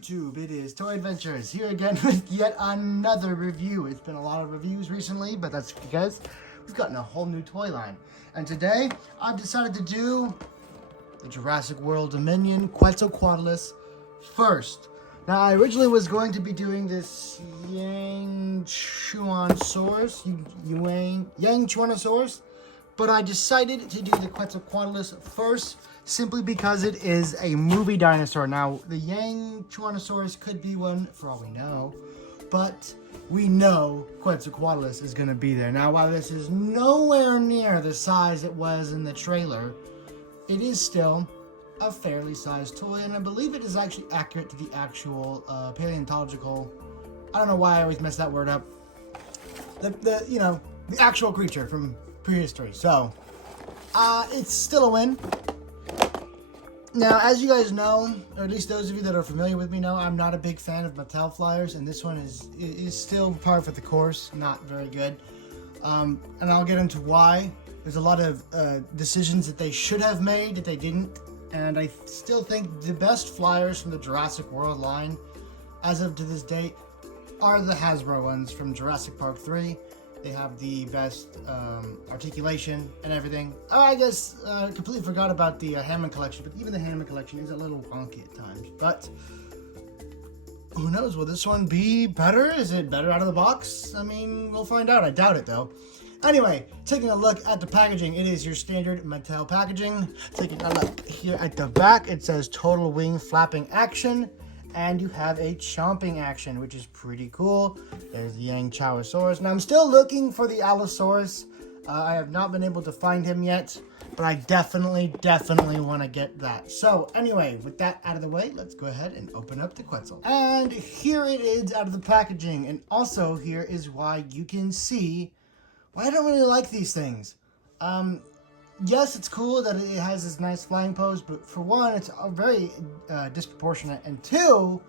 YouTube, it is Toy Adventures here again with yet another review. It's been a lot of reviews recently, but that's because we've gotten a whole new toy line. And today, I've decided to do the Jurassic World Dominion Quetzalcoatlus first. Now, I originally was going to be doing this Tyrannosaurus, but I decided to do the Quetzalcoatlus first, simply because it is a movie dinosaur. Now, the Tyrannosaurus could be one, for all we know, but we know Quetzalcoatlus is going to be there. Now, while this is nowhere near the size it was in the trailer, it is still a fairly sized toy, and I believe it is actually accurate to the actual paleontological, I don't know why I always mess that word up, the actual creature from prehistory. So, it's still a win. Now, as you guys know, or at least those of you that are familiar with me know, I'm not a big fan of Mattel flyers, and this one is still par for the course, not very good. And I'll get into why. There's a lot of decisions that they should have made that they didn't, and I still think the best flyers from the Jurassic World line, as of to this date, are the Hasbro ones from Jurassic Park 3. They have the best articulation and everything. Oh, I guess I completely forgot about the Hammond collection, but even the Hammond collection is a little wonky at times. But who knows? Will this one be better? Is it better out of the box? I mean, we'll find out. I doubt it, though. Anyway, taking a look at the packaging, it is your standard Mattel packaging. Taking a look here at the back, it says Total Wing Flapping Action. And you have a chomping action, which is pretty cool. There's the Tyrannosaurus. Now, I'm still looking for the Allosaurus. I have not been able to find him yet, but I definitely want to get that. So, anyway, with that out of the way, let's go ahead and open up the Quetzal. And here it is out of the packaging. And also, here is why you can see why I don't really like these things. Yes, it's cool that it has this nice flying pose, but for one, it's very disproportionate, and two,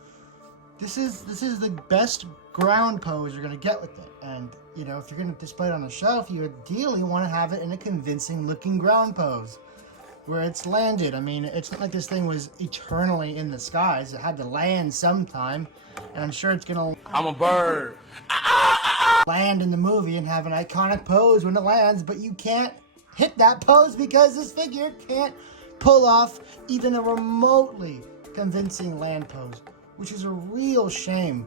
this is the best ground pose you're gonna get with it. And you know, if you're gonna display it on a shelf, you ideally want to have it in a convincing-looking ground pose, where it's landed. I mean, it's not like this thing was eternally in the skies. It had to land sometime, and I'm sure it's gonna. I'm a bird. Land in the movie and have an iconic pose when it lands, but you can't hit that pose because this figure can't pull off even a remotely convincing land pose, which is a real shame.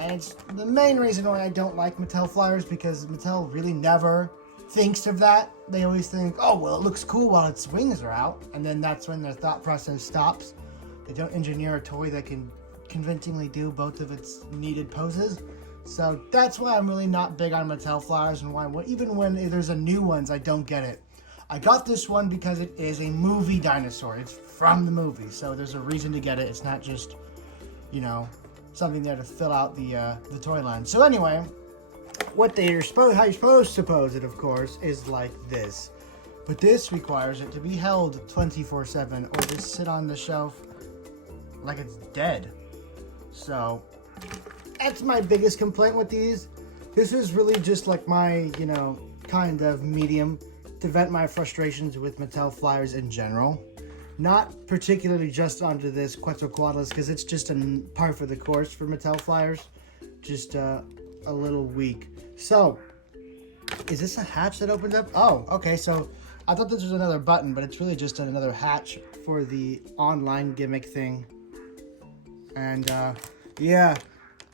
And it's the main reason why I don't like Mattel flyers, because Mattel really never thinks of that. They always think, oh, well, it looks cool while its wings are out, and then that's when their thought process stops. They don't engineer a toy that can convincingly do both of its needed poses. So that's why I'm really not big on Mattel flyers, and why even when there's a new ones, I don't get it. I got this one because it is a movie dinosaur. It's from the movie, so there's a reason to get it. It's not just, you know, something there to fill out the toy line. So anyway, how you're supposed to pose it, of course, is like this. But this requires it to be held 24/7 or just sit on the shelf like it's dead. So that's my biggest complaint with these. This is really just like my, kind of medium to vent my frustrations with Mattel flyers in general. Not particularly just onto this Quetzalcoatlus, because it's just a par for the course for Mattel flyers. Just a little weak. So, is this a hatch that opened up? Oh, okay, so I thought this was another button, but it's really just another hatch for the online gimmick thing. And, yeah.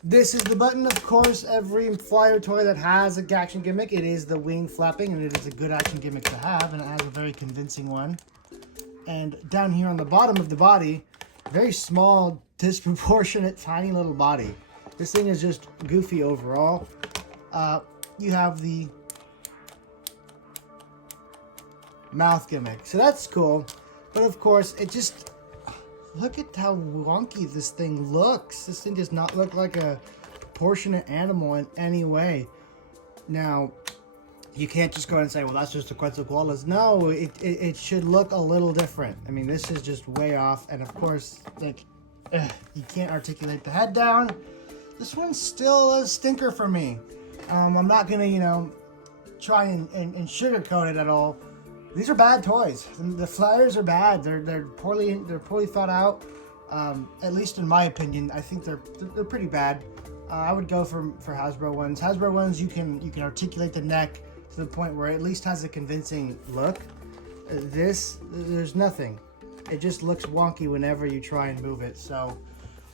This is the button, of course. Every flyer toy that has a action gimmick, it is the wing flapping, and it is a good action gimmick to have, and it has a very convincing one. And down here on the bottom of the body, very small, disproportionate, tiny little body. This thing is just goofy overall. You have the mouth gimmick, so that's cool. But of course, it just... Look at how wonky this thing looks. This thing does not look like a proportionate animal in any way. Now, you can't just go and say, well, that's just a Quetzalcoatlus. No, it should look a little different. I mean, this is just way off. And of course, you can't articulate the head down. This one's still a stinker for me. I'm not going to, try and sugarcoat it at all. These are bad toys. The flyers are bad. They're poorly thought out. At least in my opinion, I think they're pretty bad. I would go for Hasbro ones. Hasbro ones, you can articulate the neck to the point where it at least has a convincing look. There's nothing. It just looks wonky whenever you try and move it. So,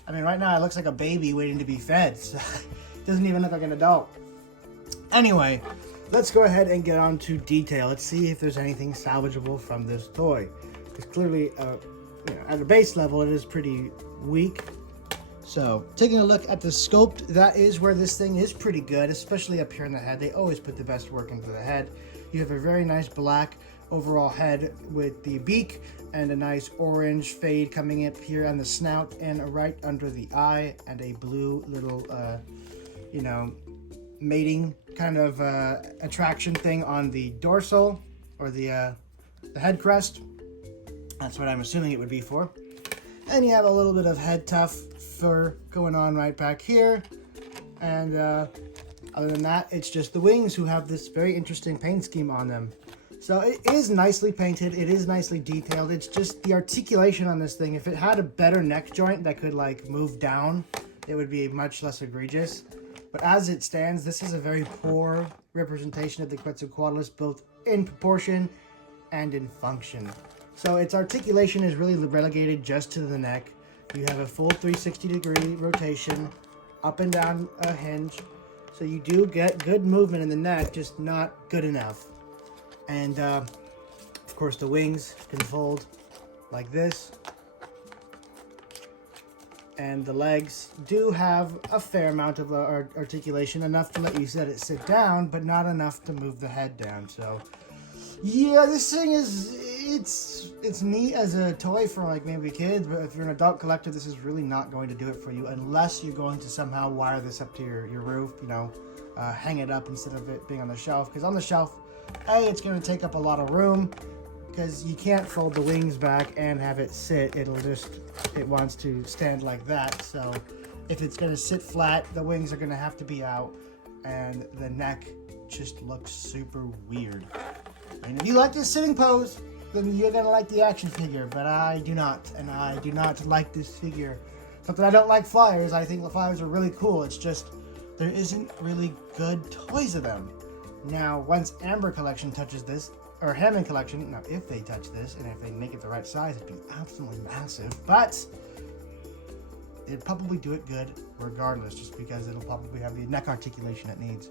I mean, right now it looks like a baby waiting to be fed. So it doesn't even look like an adult. Anyway, let's go ahead and get on to detail. Let's see if there's anything salvageable from this toy. Because clearly, at a base level, it is pretty weak. So, taking a look at the sculpt, that is where this thing is pretty good, especially up here in the head. They always put the best work into the head. You have a very nice black overall head with the beak and a nice orange fade coming up here on the snout and right under the eye, and a blue little, mating kind of attraction thing on the dorsal or the head crest. That's what I'm assuming it would be for. And you have a little bit of head tuff fur going on right back here. And other than that, it's just the wings who have this very interesting paint scheme on them. So it is nicely painted. It is nicely detailed. It's just the articulation on this thing. If it had a better neck joint that could like move down, it would be much less egregious. But as it stands, this is a very poor representation of the Quetzalcoatlus, both in proportion and in function. So its articulation is really relegated just to the neck. You have a full 360-degree rotation, up and down a hinge. So you do get good movement in the neck, just not good enough. And, of course, the wings can fold like this. And the legs do have a fair amount of articulation, enough to let you let it sit down, but not enough to move the head down. So, yeah, this thing it's neat as a toy for like maybe kids, but if you're an adult collector, this is really not going to do it for you unless you're going to somehow wire this up to your roof, hang it up instead of it being on the shelf. Because on the shelf, it's going to take up a lot of room because you can't fold the wings back and have it sit. It wants to stand like that. So if it's going to sit flat, the wings are going to have to be out and the neck just looks super weird. And if you like this sitting pose, then you're going to like the action figure, but I do not, and I do not like this figure. Something I don't like flyers. I think the flyers are really cool. It's just there isn't really good toys of them. Now, once Amber Collection touches this, or Hammond Collection, now if they touch this, and if they make it the right size, it'd be absolutely massive, but it'd probably do it good regardless, just because it'll probably have the neck articulation it needs.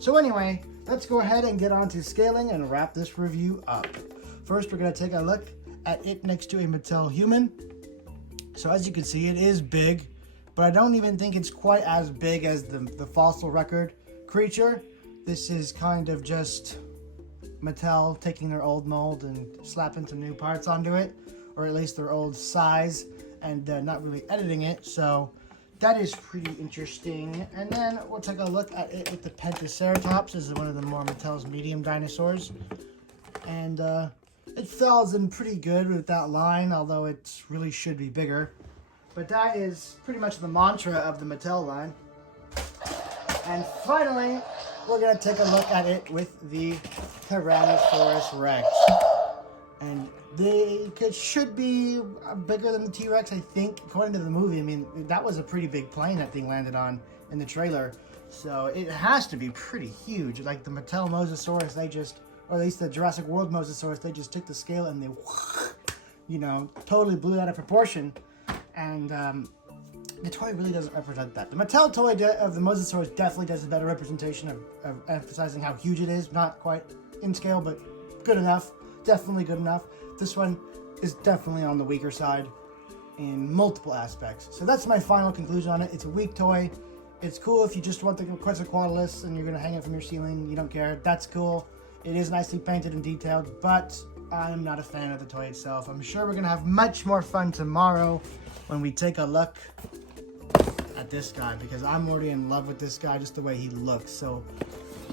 So anyway, let's go ahead and get on to scaling and wrap this review up. First, we're going to take a look at it next to a Mattel human. So as you can see, it is big, but I don't even think it's quite as big as the fossil record creature. This is kind of just Mattel taking their old mold and slapping some new parts onto it, or at least their old size, and not really editing it. So that is pretty interesting. And then we'll take a look at it with the Pentaceratops. This is one of the more Mattel's medium dinosaurs. And it falls in pretty good with that line, although it really should be bigger. But that is pretty much the mantra of the Mattel line. And finally, we're going to take a look at it with the Tyrannosaurus Rex. And they should be bigger than the T-Rex, I think, according to the movie. I mean, that was a pretty big plane that thing landed on in the trailer. So it has to be pretty huge. Like the Mattel Mosasaurus, or at least the Jurassic World Mosasaurus, they just took the scale and they, totally blew it out of proportion. And the toy really doesn't represent that. The Mattel toy of the Mosasaurus definitely does a better representation of emphasizing how huge it is. Not quite in scale, but good enough. Definitely good enough. This one is definitely on the weaker side in multiple aspects. So that's my final conclusion on it. It's a weak toy. It's cool if you just want the Quetzalcoatlus and you're going to hang it from your ceiling. You don't care. That's cool. It is nicely painted and detailed, but I'm not a fan of the toy itself. I'm sure we're going to have much more fun tomorrow when we take a look at this guy, because I'm already in love with this guy, just the way he looks. So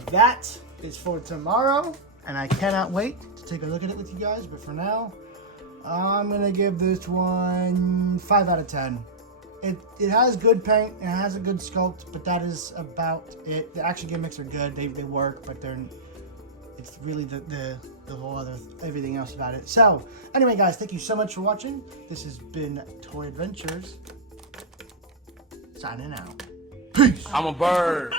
that is for tomorrow, and I cannot wait to take a look at it with you guys. But for now, I'm going to give this one 5 out of 10. It has good paint, it has a good sculpt, but that is about it. The action gimmicks are good, they work, but It's really the whole other, everything else about it. So, anyway, guys, thank you so much for watching. This has been Toy Adventures. Signing out. Peace. I'm a bird.